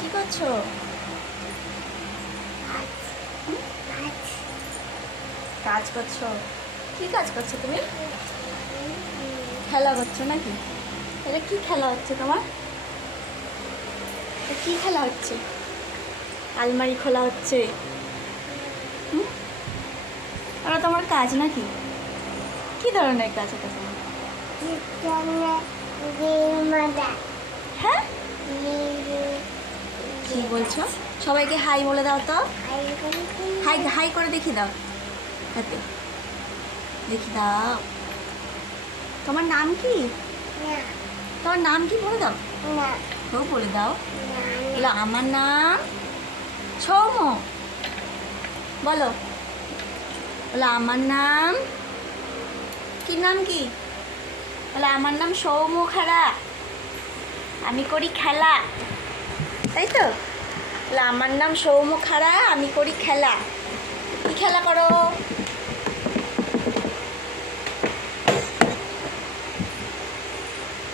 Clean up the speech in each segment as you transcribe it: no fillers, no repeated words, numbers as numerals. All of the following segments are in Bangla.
কি করছো? কাজ করছো? কি কাজ করছো তুমি? খেলা করছো নাকি? এটা কি খেলা হচ্ছে তোমার? এটা কি খেলা হচ্ছে? আলমারি খোলা হচ্ছে। হুম? ওটা তোমার কাজ নাকি? কি ধরনের কাজ এটা তোমার? হ্যাঁ, কি বলছো? সবাইকে হাই বলে দাও তো। হাই হাই করে দেখি দাও হাতে, দেখি দাও। তোমার নাম কি? তোমার নাম কি বলে দাও। ও বলে দাও। বলো আমার নাম সৌম। বলো, বলো আমার নাম কি? নাম কি? বলো আমার নাম সৌম খাড়া, আমি করি খেলা। তাই তো? বলো আমার নাম সৌম খাড়া, আমি করি খেলা। কি খেলা করো?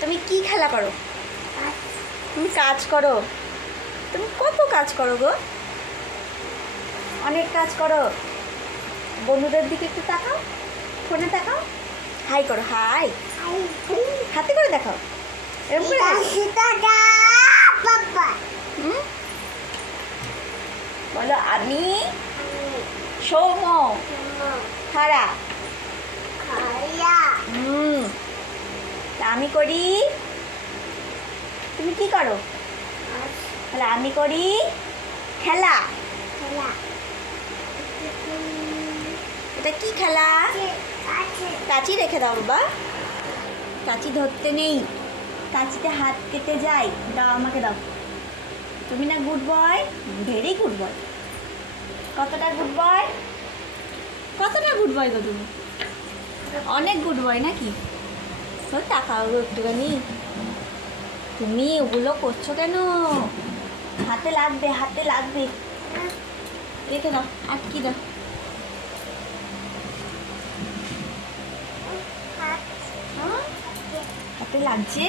তুমি কি খেলা করো? তুমি কাজ করো। তুমি কত কাজ করো গো? অনেক কাজ করো। বন্ধুদের দিকে একটু তাকাও, ফোনে তাকাও, হাই করো, হাই হাতে করে দেখাও, এরকম করে দেখাও। হুম? বলো আমি সৌম খাড়া। তা আমি করি, তুমি কি করো? তাহলে আমি করি খেলা। এটা কি খেলা? কাঁচি রেখে দাও বাবা, কাঁচি ধরতে নেই, কাঁচিতে হাত কেটে যায়। দাও আমাকে দাও। তুমি না good boy, very good boy. কতটা গুড বয়? কতটা গুড বয় গো তুমি? অনেক গুড বয় নাকি? টাকাও একটুখানি। তুমি ওগুলো করছো কেন? হাতে লাগবে, হাতে লাগবে। রেখে দাও, আটকি দাও। হাতে লাগছে।